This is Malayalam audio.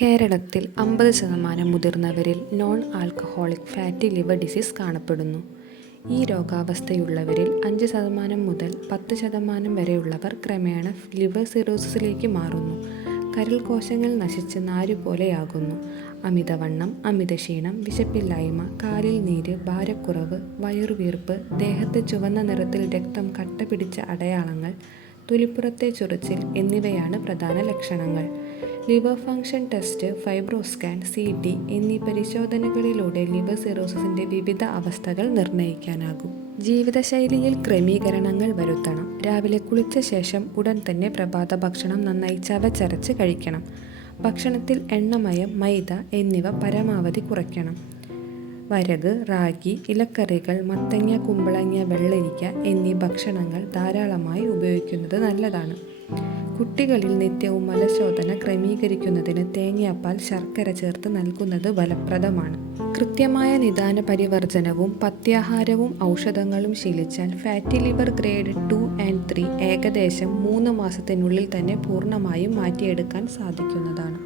കേരളത്തിൽ 50% മുതിർന്നവരിൽ non alcoholic fatty liver disease കാണപ്പെടുന്നു. ഈ രോഗാവസ്ഥയുള്ളവരിൽ 5% മുതൽ 10% വരെയുള്ളവർ ക്രമേണ ലിവർ സിറോസിസിലേക്ക് മാറുന്നു. കരൾ കോശങ്ങൾ നശിച്ച് നാരുപോലെയാകുന്നു. അമിതവണ്ണം, അമിതക്ഷീണം, വിശപ്പില്ലായ്മ, കാലിൽ നീര്, ഭാരക്കുറവ്, വയറുവീർപ്പ്, ദേഹത്ത് ചുവന്ന നിറത്തിൽ രക്തം കട്ടപിടിച്ച അടയാളങ്ങൾ, തൊലിപ്പുറത്തെ ചൊറിച്ചിൽ എന്നിവയാണ് പ്രധാന ലക്ഷണങ്ങൾ. Liver function test, FibroScan, CT എന്നീ പരിശോധനകളിലൂടെ ലിവർ സിറോസിസിൻ്റെ വിവിധ അവസ്ഥകൾ നിർണ്ണയിക്കാനാകും. ജീവിതശൈലിയിൽ ക്രമീകരണങ്ങൾ വരുത്തണം. രാവിലെ കുളിച്ച ശേഷം ഉടൻ തന്നെ പ്രഭാത ഭക്ഷണം നന്നായി ചവച്ചരച്ച് കഴിക്കണം. ഭക്ഷണത്തിൽ എണ്ണമയം, മൈദ എന്നിവ പരമാവധി കുറയ്ക്കണം. വരക്, റാഗി, ഇലക്കറികൾ, മത്തങ്ങ, കുമ്പളങ്ങ, വെള്ളരിക്ക എന്നീ ഭക്ഷണങ്ങൾ ധാരാളമായി ഉപയോഗിക്കുന്നത് നല്ലതാണ്. കുട്ടികളിൽ നിത്യവും മലശോധന ക്രമീകരിക്കുന്നതിന് തേങ്ങാപ്പാൽ, ശർക്കര ചേർത്ത് നൽകുന്നത് ഫലപ്രദമാണ്. കൃത്യമായ നിദാന പരിവർജനവും പഥ്യാഹാരവും ഔഷധങ്ങളും ശീലിച്ചാൽ ഫാറ്റി ലിവർ ഗ്രേഡ് 2 and 3 ഏകദേശം 3 മാസത്തിനുള്ളിൽ തന്നെ പൂർണ്ണമായും മാറ്റിയെടുക്കാൻ സാധിക്കുന്നതാണ്.